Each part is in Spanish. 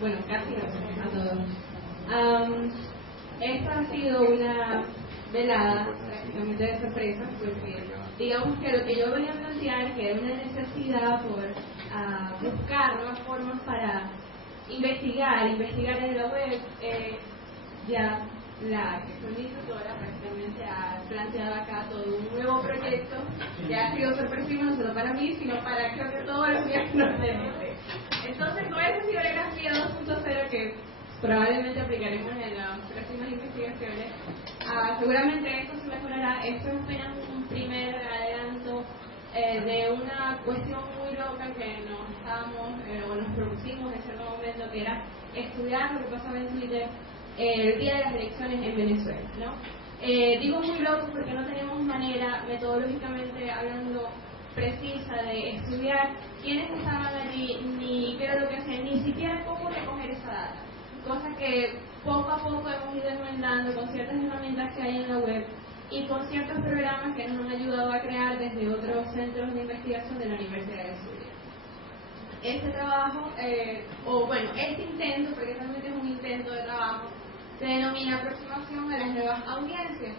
bueno, casi no, a todos. Esta ha sido una velada prácticamente de sorpresa, porque digamos que lo que yo venía a plantear, que era una necesidad por buscar nuevas formas para investigar en la web, ya la que fue mi tutora prácticamente ha planteado acá todo un nuevo proyecto que ha sido sorpresivo no solo para mí, sino para creo que todos los miembros de MT. Entonces, con esa cibergrafía 2.0 que probablemente aplicaremos en las próximas investigaciones, seguramente esto se mejorará. Esto es apenas un primer adelanto de una cuestión muy loca que nos estábamos o nos propusimos en cierto momento, que era estudiar lo que pasaba en Twitter el día de las elecciones en Venezuela, ¿no? Digo muy loco porque no tenemos manera, metodológicamente hablando, precisa de estudiar quiénes estaban allí, ni qué era lo que hacían, ni siquiera cómo recoger esa data. Cosa que poco a poco hemos ido enmendando con ciertas herramientas que hay en la web y con ciertos programas que nos han ayudado a crear desde otros centros de investigación de la Universidad de Zulia. Este trabajo, este intento, porque realmente es un intento de trabajo, se denomina Aproximación a las nuevas audiencias,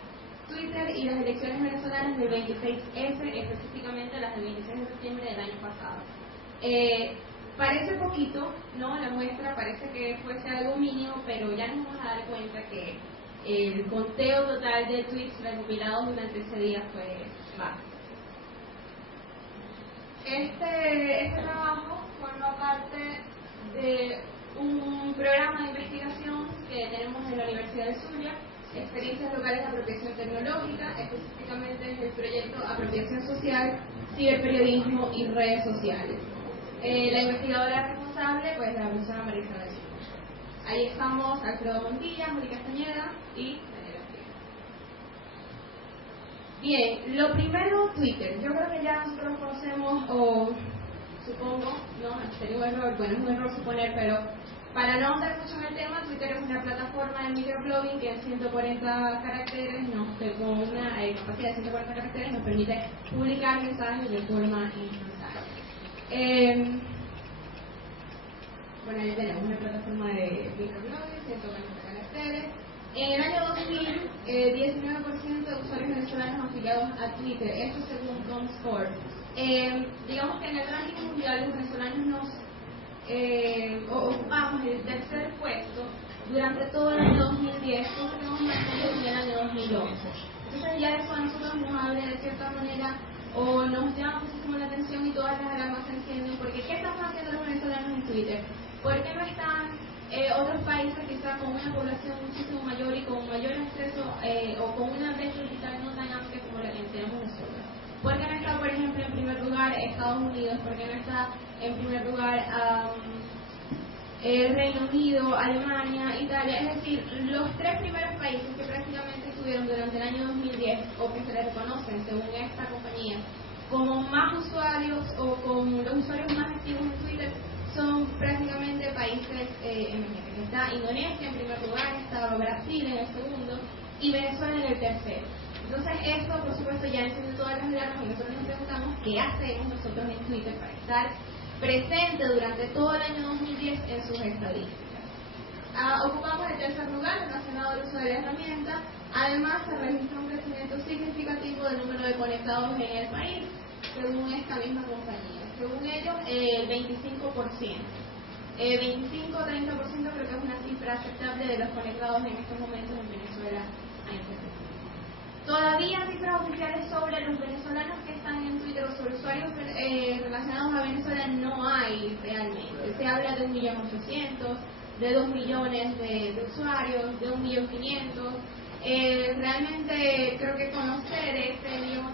Twitter y las elecciones venezolanas del 26S, específicamente las del 26 de septiembre del año pasado. Parece poquito, ¿no? La muestra parece que fuese algo mínimo, pero ya nos vamos a dar cuenta que el conteo total de tweets recopilados durante ese día fue bajo. Este trabajo forma parte de un programa de investigación que tenemos en la Universidad de Zulia, Experiencias Locales de Apropiación Tecnológica, específicamente es el proyecto Apropiación Social, Ciberperiodismo y Redes Sociales. La investigadora responsable, pues la profesora Marisa García. Ahí estamos Alfredo Montilla, Juli Castañeda y Daniela Frías. Bien, lo primero, Twitter. Yo creo que ya nosotros conocemos, o supongo, no, sería un error, bueno, es un error suponer, pero para no andar mucho en el tema, Twitter es una plataforma de microblogging que en 140 caracteres, con una capacidad de 140 caracteres, nos permite publicar mensajes de forma instantánea. Bueno, ya tenemos una plataforma de microblogging, 140 caracteres. En el año 2000, 19% de usuarios venezolanos afiliados a Twitter, esto según Comscore. Digamos que en el ranking mundial los venezolanos nos ocupamos el tercer puesto durante todo el año 2010, como que hemos mantenido en el año 2011. Entonces ya eso a nosotros nos abre de cierta manera o nos llama muchísimo la atención y todas las alarmas se encienden, porque ¿qué estamos haciendo los venezolanos en Twitter? ¿Por qué no están otros países quizás con una población muchísimo mayor y con mayor acceso o con una brecha digital no tan amplia como la que tenemos nosotros? ¿Por qué no está, por ejemplo, en primer lugar Estados Unidos? ¿Por qué no está en primer lugar el Reino Unido, Alemania, Italia? Es decir, los tres primeros países que prácticamente estuvieron durante el año 2010 o que se les reconocen, según esta compañía, como más usuarios o con los usuarios más activos en Twitter son prácticamente países emergentes. Está Indonesia en primer lugar, está Brasil en el segundo y Venezuela en el tercero. Entonces esto, por supuesto, ya enciende todas las alarmas y nosotros nos preguntamos qué hacemos nosotros en Twitter para estar presente durante todo el año 2010 en sus estadísticas. Ocupamos el tercer lugar relacionado al uso de la herramienta. Además, se registra un crecimiento significativo del número de conectados en el país, según esta misma compañía. Según ellos, el 25%. 25-30% creo que es una cifra aceptable de los conectados en estos momentos en Venezuela a Internet. Todavía cifras oficiales sobre los venezolanos que están en Twitter o sobre usuarios relacionados a Venezuela no hay realmente. Se habla de 1.800.000, de 2 millones de usuarios, de 1.500.000. Realmente creo que conocer este 1.800.000 o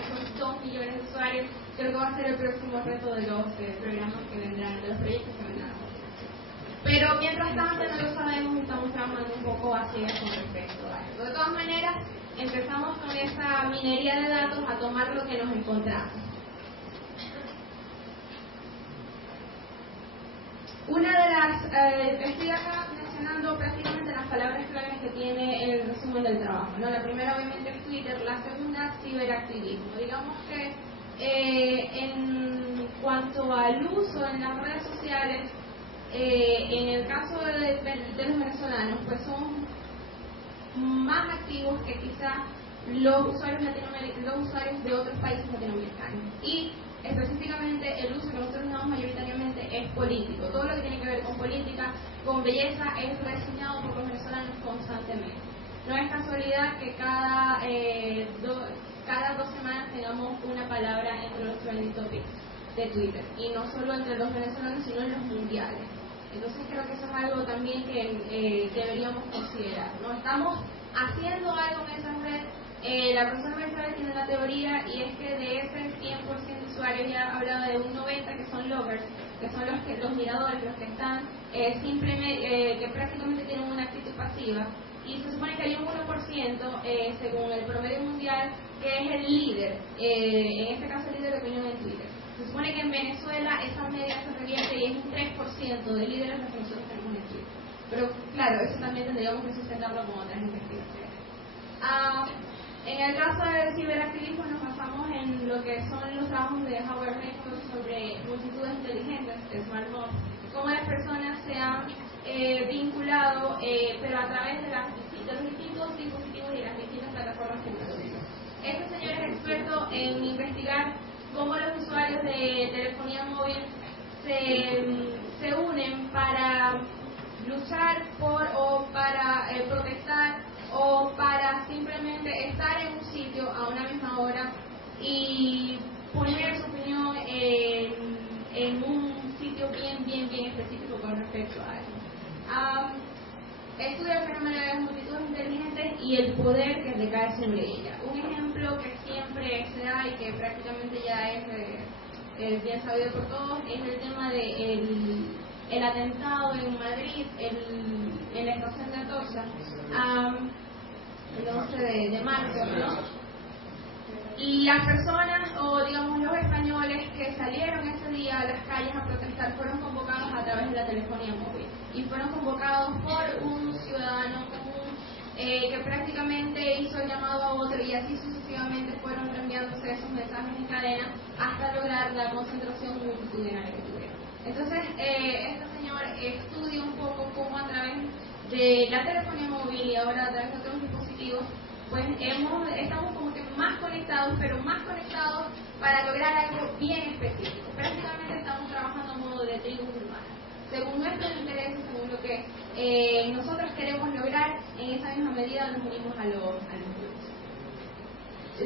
esos 2 millones de usuarios creo que va a ser el próximo reto de los programas que vendrán, de los proyectos que vendrán. Pero mientras tanto no lo sabemos y estamos trabajando un poco a ciegas con respecto a eso. De todas maneras, empezamos con esa minería de datos a tomar lo que nos encontramos. Una de las, estoy acá mencionando prácticamente las palabras claves que tiene el resumen del trabajo, ¿no? La primera obviamente es Twitter, la segunda ciberactivismo. Digamos que en cuanto al uso en las redes sociales, en el caso de los venezolanos, pues son más activos que quizá los usuarios de otros países latinoamericanos. Y específicamente el uso que nosotros damos mayoritariamente es político. Todo lo que tiene que ver con política, con belleza, es reseñado por los venezolanos constantemente. No es casualidad que cada 2 semanas tengamos una palabra entre los trending topics de Twitter, y no solo entre los venezolanos, sino en los mundiales. Entonces creo que eso es algo también que deberíamos considerar, ¿no? Estamos haciendo algo en esa red. La profesora Mercedes tiene la teoría, y es que de ese 100% de usuarios ya ha hablado de un 90% que son lovers, que son los miradores, los que están simplemente, que prácticamente tienen una actitud pasiva, y se supone que hay un 1%, según el promedio mundial, que es el líder, en este caso el líder de opinión en Twitter. Se supone que en Venezuela esa media se revierte y es un 3% de líderes los que nosotros tenemos en Twitter. Pero claro, eso también tendríamos que sustentarlo con otras investigaciones. En el caso del ciberactivismo nos basamos en lo que son los trabajos de Howard Mayfield sobre multitudes inteligentes, Smart Nodes, cómo las personas se han vinculado, pero a través de los distintos dispositivos y las distintas plataformas tecnológicas. Este señor es experto en investigar cómo los usuarios de telefonía móvil se unen para luchar por o para protestar o para simplemente estar en un sitio a una misma hora y poner su opinión en un sitio bien específico con respecto a eso. Estudia el fenómeno de las multitudes inteligentes y el poder que recae sobre ella. Un ejemplo que siempre se da y que prácticamente ya es bien sabido por todos es el tema de el atentado en Madrid, en la estación de Atocha, el 11 de marzo, ¿no? Las personas, o digamos los españoles que salieron ese día a las calles a protestar, fueron convocados a través de la telefonía móvil, y fueron convocados por un ciudadano común que prácticamente hizo el llamado a otro, y así sucesivamente fueron reenviándose esos mensajes en cadena hasta lograr la concentración multitudinaria que tuvieron. Entonces, este señor estudia un poco cómo a través de la telefonía móvil y ahora a través de otros dispositivos, pues estamos como que más conectados, pero más conectados para lograr algo bien específico. Prácticamente estamos trabajando a modo de tribus urbanas, según nuestros intereses, según lo que nosotros queremos lograr. En esa misma medida nos unimos a los grupos.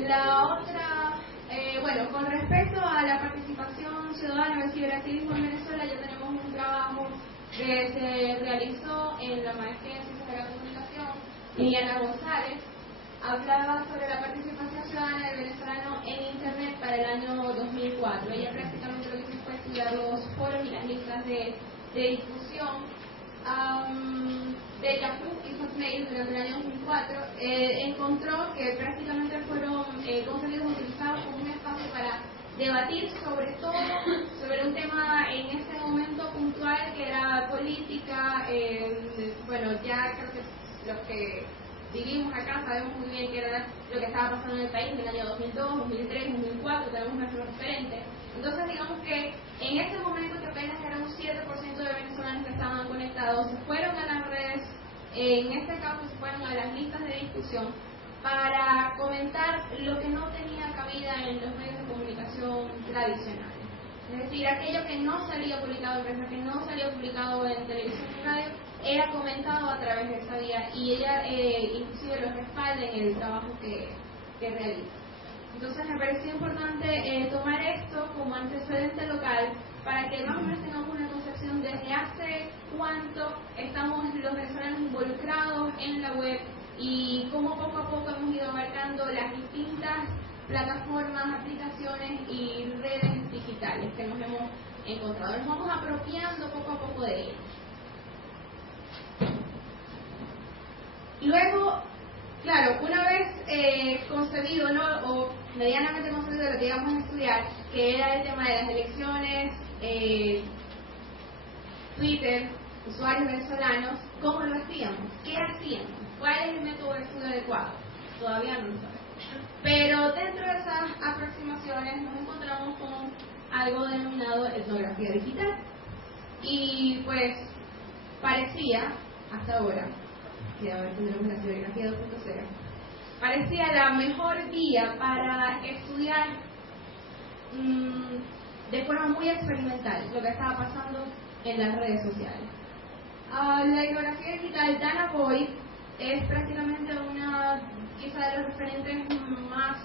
La otra, bueno, con respecto a la participación ciudadana en el ciberactivismo en Venezuela, ya tenemos un trabajo que se realizó en la maestría en Ciencias de la Comunicación. Liliana González hablaba sobre la participación ciudadana del venezolano en Internet para el año 2004. Ella prácticamente lo que hizo fue estudiar los foros y las listas de discusión de Yahoo y Hotmail durante el año 2004. Encontró que prácticamente fueron concebidos y utilizados como un espacio para debatir sobre todo, sobre un tema en ese momento puntual que era política. Bueno, ya creo que los que vivimos acá sabemos muy bien qué era lo que estaba pasando en el país en el año 2002, 2003, 2004, tenemos nuestros referentes. Entonces digamos que en ese momento, que apenas era un 7% de venezolanos que estaban conectados, se fueron a las redes, en este caso se fueron a las listas de discusión para comentar lo que no tenía cabida en los medios de comunicación tradicionales. Es decir, aquello que no salía publicado en prensa, que no salía publicado en televisión y radio, era comentado a través de esa vía, y ella inclusive lo respalda en el trabajo que realiza. Entonces me pareció importante tomar esto como antecedente local para que más o menos tengamos una concepción desde hace cuánto estamos los venezolanos involucrados en la web y cómo poco a poco hemos ido abarcando las distintas plataformas, aplicaciones y redes digitales que nos hemos encontrado. Nos vamos apropiando poco a poco de ellas. Luego, claro, una vez concebido, ¿no?, o medianamente concebido lo que íbamos a estudiar, que era el tema de las elecciones, Twitter, usuarios venezolanos, ¿cómo lo hacíamos? ¿Qué hacíamos? ¿Cuál es el método de estudio adecuado? Todavía no lo sabemos. Pero dentro de esas aproximaciones nos encontramos con algo denominado etnografía digital. y pues parecía, hasta ahora, que ahora tendremos la cibergrafía 2.0, parecía la mejor vía para estudiar de forma muy experimental lo que estaba pasando en las redes sociales. La iconografía digital Danah Boyd es prácticamente una, quizá de los referentes más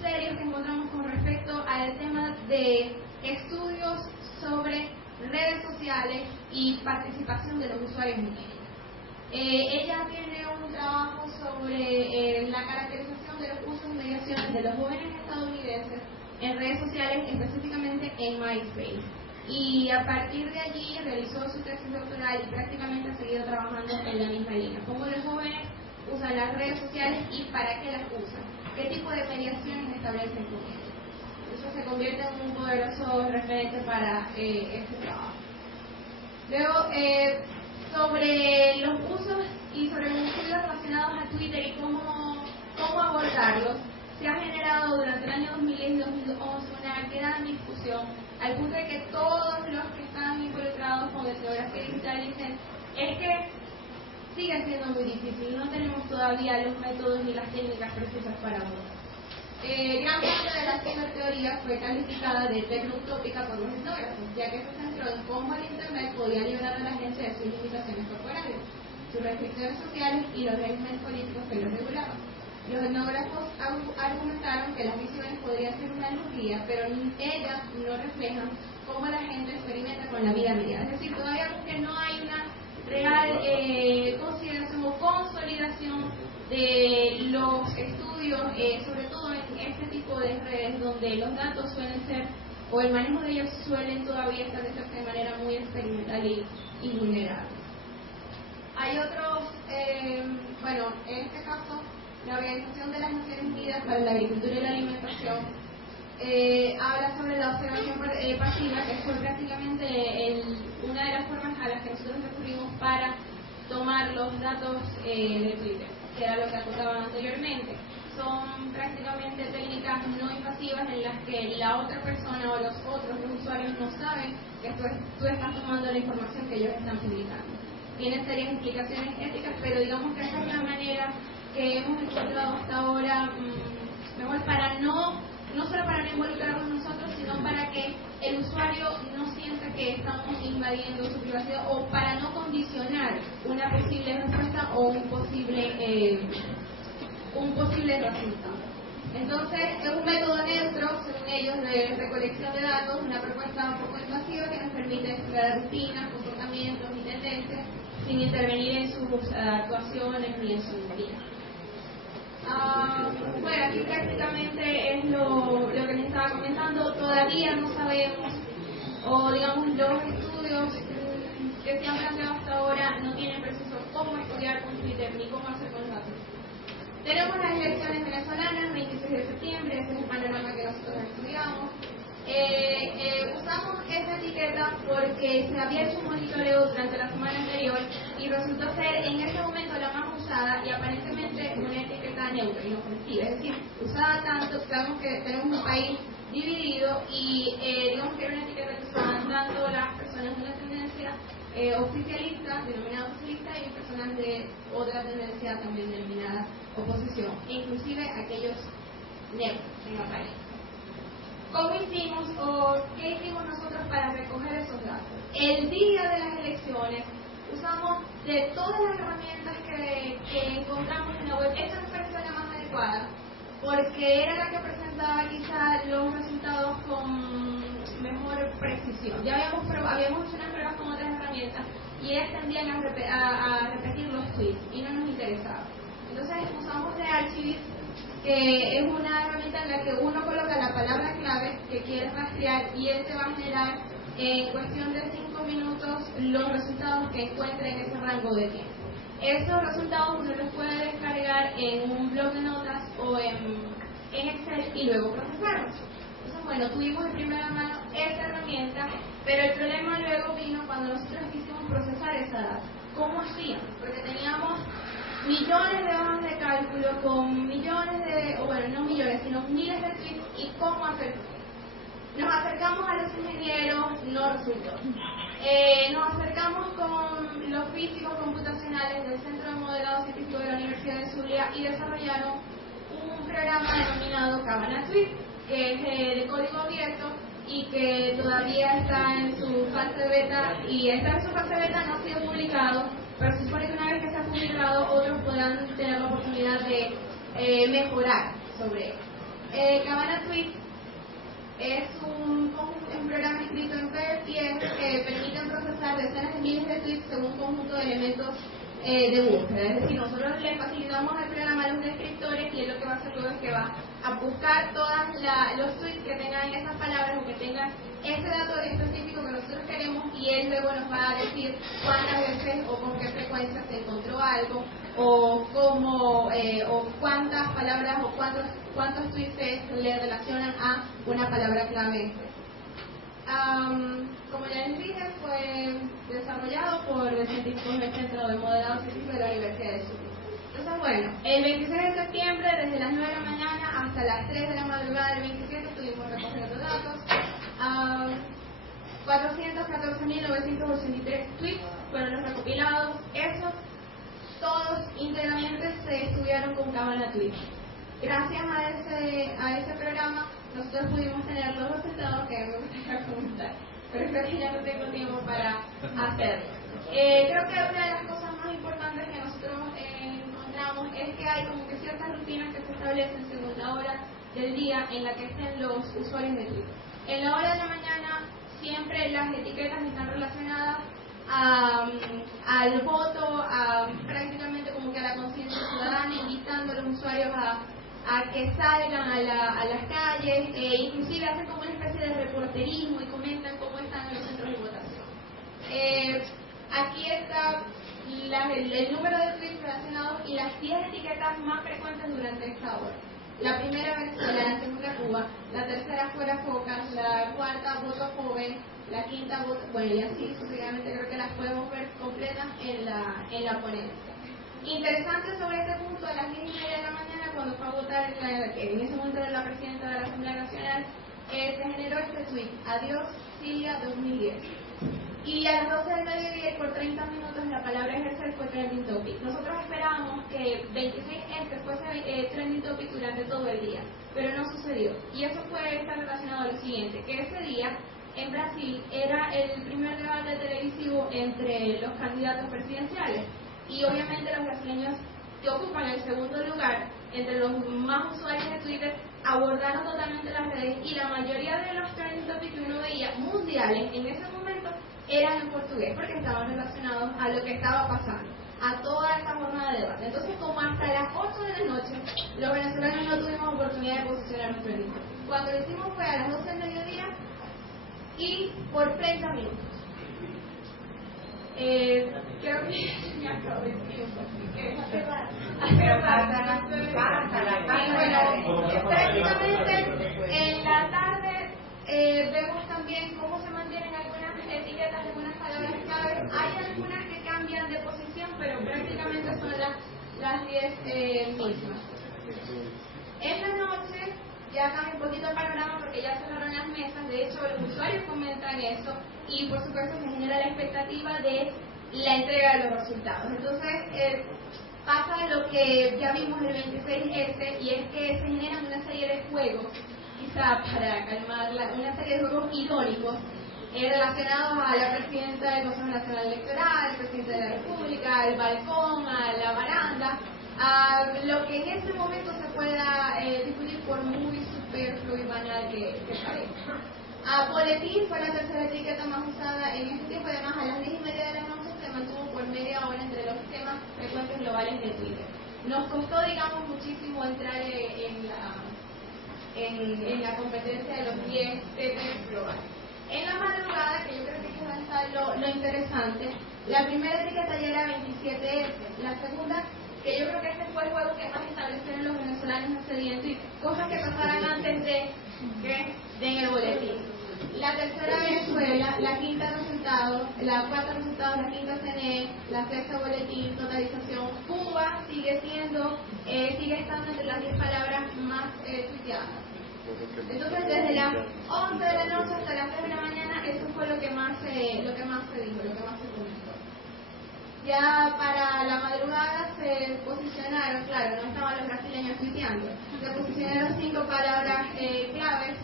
serios que encontramos con respecto al tema de estudios sobre redes sociales y participación de los usuarios en ellas. Ella tiene un trabajo sobre la caracterización de los usos y mediaciones de los jóvenes estadounidenses en redes sociales, específicamente en MySpace. Y a partir de allí realizó su tesis doctoral y prácticamente ha seguido trabajando en la misma línea. Cómo los jóvenes usan las redes sociales y para qué las usan. Qué tipo de mediaciones establecen con ellos. Eso se convierte en un poderoso referente para este trabajo. Luego, sobre los usos y sobre los estudios relacionados a Twitter y cómo abordarlos, se ha generado durante el año 2010 y 2011 una gran discusión, al punto de que todos los que están involucrados con la etnografía digital dicen, es que sigue siendo muy difícil, no tenemos todavía los métodos ni las técnicas precisas para abordar. Gran parte de la ciberteoría fue calificada de tecnoutópica por los etnógrafos, ya que se centró en cómo el Internet podía liberar a la gente de sus limitaciones corporales, sus restricciones sociales y los regímenes políticos que los regulaban. Los etnógrafos argumentaron que las visiones podrían ser una luz guía, pero ellas no reflejan cómo la gente experimenta con la vida media. Es decir, todavía porque no hay una real consideración o consolidación de los estudios, sobre todo en este tipo de redes donde los datos suelen ser, o el manejo de ellos suelen todavía establecerse de manera muy experimental y vulnerable. Hay otros, bueno, en este caso, la Organización de las Naciones Unidas para la Agricultura y la Alimentación habla sobre la observación pasiva, que fue prácticamente una de las formas a las que nosotros recurrimos para tomar los datos de Twitter, que era lo que acotaban anteriormente. Son prácticamente técnicas no invasivas en las que la otra persona o los usuarios no saben que tú estás tomando la información que ellos están publicando. Tiene serias implicaciones éticas, pero digamos que esa es la manera que hemos encontrado hasta ahora mejor para no solo para no involucrarnos nosotros, sino para que el usuario no sienta que estamos invadiendo su privacidad o para no condicionar una posible respuesta o un posible resultado. Entonces, es un método neutro, según ellos, de recolección de datos, una propuesta un poco invasiva que nos permite explorar rutinas, comportamientos y tendencias sin intervenir en sus actuaciones ni en su vida. Bueno, aquí prácticamente es lo que les estaba comentando. Todavía no sabemos, o digamos los estudios que se han planteado hasta ahora no tienen preciso cómo estudiar con Twitter ni cómo hacer con datos. Tenemos las elecciones venezolanas, 26 de septiembre, ese es el panorama que nosotros estudiamos. Usamos esta etiqueta porque se había hecho un monitoreo durante la semana anterior y resultó ser en ese momento la más usada y aparentemente una etiqueta neutra, inofensiva, es decir, usada tanto, sabemos que tenemos un país dividido y digamos que era una etiqueta que estaban dando las personas de una tendencia oficialista, denominada oficialista, y personas de otra tendencia también denominada oposición, inclusive aquellos neutros en la país. ¿Cómo hicimos o qué hicimos nosotros para recoger esos datos? El día de las elecciones usamos de todas las herramientas que encontramos en la web, esta nos pareció la más adecuada porque era la que presentaba quizá los resultados con mejor precisión. Ya habíamos hecho unas pruebas con otras herramientas y ellas tendían a repetir los tweets y no nos interesaba. Entonces usamos de Archivist, que es una herramienta en la que uno coloca la palabra clave que quiere rastrear y él te va a generar en cuestión de 5 minutos los resultados que encuentre en ese rango de tiempo. Esos resultados uno los puede descargar en un blog de notas o en Excel y luego procesarlos. Entonces, bueno, tuvimos de primera mano esa herramienta, pero el problema luego vino cuando nosotros quisimos procesar esa data. ¿Cómo hacíamos? Porque teníamos millones de hojas de cálculo con millones de, o bueno, no millones, sino miles de tweets y cómo hacer. Nos acercamos a los ingenieros, no resultó. Nos acercamos con los físicos computacionales del Centro de Modelado Científico de la Universidad de Zulia y desarrollaron un programa denominado Cabana Suite, que es de código abierto y que todavía está en su fase de beta, y está en su fase de beta, no ha sido publicado, pero se supone que una vez que sea publicado otros podrán tener la oportunidad de mejorar sobre él. Cabana Suite es un programa escrito en PHP que permite procesar decenas de miles de tweets según un conjunto de elementos de búsqueda. Es decir, nosotros le facilitamos el programa a los descriptores y él lo que va a hacer luego es que va a buscar todos los tweets que tengan esas palabras o que tengan ese dato específico que nosotros queremos, y él luego nos va a decir cuántas veces o con qué frecuencia se encontró algo, o cómo o cuántas palabras o cuántos tweets se le relacionan a una palabra clave. Como ya les dije, fue desarrollado por científicos del Centro de Modelado Científico de la Universidad de Zulia. Entonces, bueno, el 26 de septiembre, desde las 9 de la mañana hasta las 3 de la madrugada del 27, estuvimos recogiendo datos. 414.983 tweets fueron los recopilados. Esos todos íntegramente se estudiaron con Cabana Tweet. Gracias a ese programa nosotros pudimos tener los resultados que me gustaría comentar, pero creo que ya no tengo tiempo para hacerlo. Creo que una de las cosas más importantes que nosotros encontramos es que hay como que ciertas rutinas que se establecen según la hora del día en la que estén los usuarios de Twitter. En la hora de la mañana siempre las etiquetas están relacionadas al voto, prácticamente como que a la conciencia ciudadana, invitando a los usuarios a que salgan a las calles, inclusive hacen como una especie de reporterismo y comentan cómo están los centros de votación. Aquí está el número de tweets relacionados y las 10 etiquetas más frecuentes durante esta hora. La primera Venezuela, la segunda Cuba, la tercera Fuera Focas, la cuarta Voto Joven, la quinta Voto, bueno, y así sucesivamente. Creo que las podemos ver completas en la ponencia. Interesante sobre este punto, a las 10:30 de la mañana, cuando fue a votar, que en ese momento era la presidenta de la Asamblea Nacional, se generó este tweet: adiós Silvia 2010. Y a las 12 del mediodía, por 30 minutos, la palabra ejercer fue trending topic. Nosotros esperábamos que 26F fuese trending topic durante todo el día, pero no sucedió. Y eso puede estar relacionado a lo siguiente, que ese día en Brasil era el primer debate televisivo entre los candidatos presidenciales. Y obviamente los brasileños, que ocupan el segundo lugar entre los más usuarios de Twitter, abordaron totalmente las redes, y la mayoría de los trending topics que uno veía mundiales en ese momento eran en portugués, porque estaban relacionados a lo que estaba pasando, a toda esta jornada de debate. Entonces, como hasta las 8 de la noche, los venezolanos no tuvimos oportunidad de posicionar nuestro trending topic. Cuando lo hicimos fue a las 12 del mediodía y por 30 minutos. Creo que me acabo de tiempo, pero prácticamente en la tarde vemos también cómo se mantienen algunas etiquetas, algunas palabras claves. Hay algunas que cambian de posición, pero prácticamente son las 10 mismas. En la noche ya cambia un poquito el panorama porque ya cerraron las mesas. De hecho, los usuarios comentan eso y por supuesto se genera la expectativa de la entrega de los resultados. Entonces pasa lo que ya vimos el 26S, y es que se generan una serie de juegos, quizá para calmar una serie de juegos irónicos relacionados a la presidenta del Consejo Nacional Electoral, al presidente de la República, al balcón, a la baranda, a lo que en ese momento se pueda discutir por muy superfluo y banal que parezca. Boletín fue la tercera etiqueta más usada en este tiempo, además a las 10:30 de la noche se mantuvo por media hora entre los temas frecuentes globales de Twitter. Nos costó, digamos, muchísimo entrar en la competencia de los 10 temas globales. En la madrugada, que yo creo que es donde está lo interesante, la primera etiqueta ya era 27S, la segunda, que yo creo que este fue el juego que más establecieron los venezolanos ese día en Twitter, cosas que pasaran antes de que den el boletín. La tercera Venezuela, la quinta resultado, la cuarta resultado, la quinta CNE, la sexta boletín, totalización. Cuba sigue estando entre las 10 palabras más tuiteadas. Entonces, desde las 11 de la noche hasta las 3 de la mañana, eso fue lo que más se dijo, lo que más se comentó. Ya para la madrugada se posicionaron, claro, no estaban los brasileños tuiteando, se posicionaron 5 palabras claves.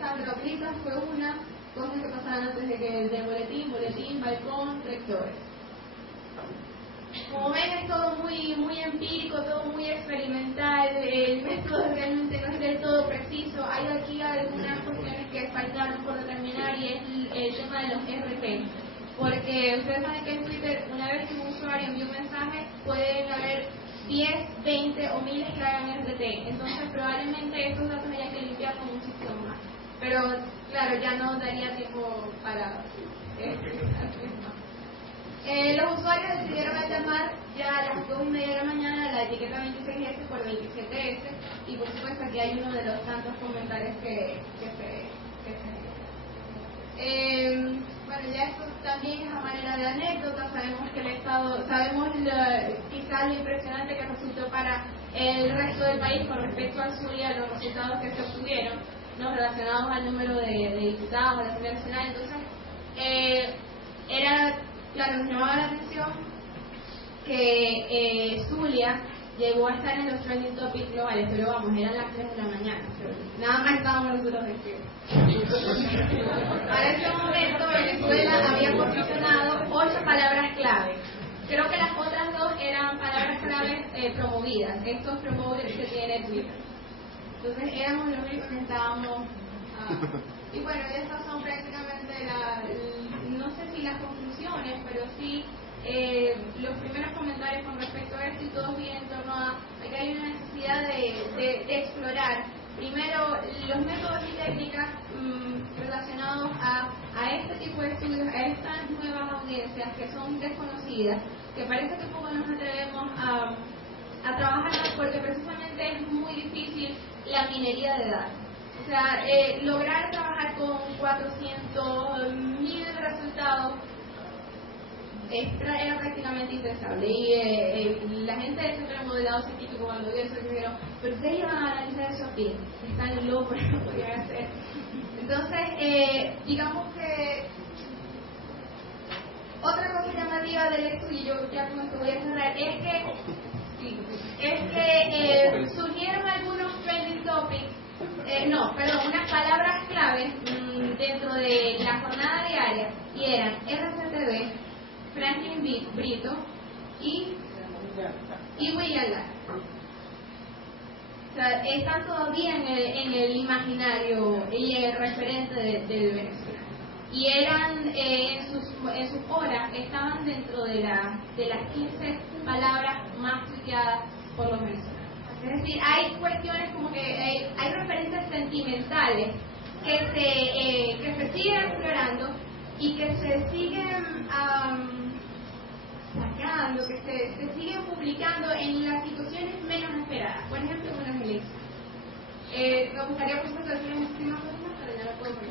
Sandra Oblitas fue una, cosas que pasaban antes de que del boletín, balcón, rectores. Como ven, es todo muy empírico, todo muy experimental, el método realmente no es del todo preciso. Hay aquí algunas cuestiones que faltaron por determinar, y es el tema de los RT. Porque ustedes saben que en Twitter, una vez que un usuario envía un mensaje, pueden haber 10, 20 o miles que hagan RT. Entonces probablemente estos datos hayan que limpiarlo muchísimo más. Pero claro, ya no daría tiempo para los usuarios decidieron llamar ya a las 2:30 de la mañana la etiqueta 26S por 27S, y por supuesto aquí hay uno de los tantos comentarios que se bueno, ya esto también es a manera de anécdota. Sabemos que el Estado, quizás lo impresionante que resultó para el resto del país con respecto al Zulia, los resultados que se obtuvieron, ¿no?, relacionados al número de diputados de la Asamblea Nacional. Entonces, claro, nos llamaba la atención que Zulia llegó a estar en los trending topics globales, pero vamos, eran las 3 de la mañana, nada más estábamos nosotros despiertos. Para ese momento Venezuela había posicionado 8 palabras clave. Creo que las otras 2 eran palabras claves promovidas, estos promoters que tiene Twitter. Entonces éramos los únicos que estábamos y bueno, estas son prácticamente no sé si las conclusiones, pero sí los primeros comentarios con respecto a esto, y todos bien en torno a que hay una necesidad de explorar primero los métodos y técnicas relacionados a este tipo de estudios, a estas nuevas audiencias que son desconocidas, que parece que poco nos atrevemos a trabajar, porque precisamente es muy difícil la minería de datos. O sea, lograr trabajar con 400.000 resultados era prácticamente impensable, y la gente del Centro de Modelado Científico, cuando vio eso, dijeron: pero ustedes iban a analizar eso aquí, están locos, no lo podían hacer. Entonces, digamos que otra cosa llamativa del estudio, ya con esto voy a cerrar, es que surgieron algunos trending topics, unas palabras claves dentro de la jornada diaria, y eran RCTV, Franklin Brito y William Lara. O sea, están todavía en el imaginario y el referente del venezolano. Y eran, en sus horas, estaban dentro de las 15 palabras más tuiteadas por los venezolanos. Es decir, hay cuestiones como que hay referencias sentimentales que se siguen explorando y que se siguen sacando, que se siguen publicando en las situaciones menos esperadas. Por ejemplo, en unas elecciones. Me gustaría, por supuesto, decir muchísimas cosas, pero ya no puedo porque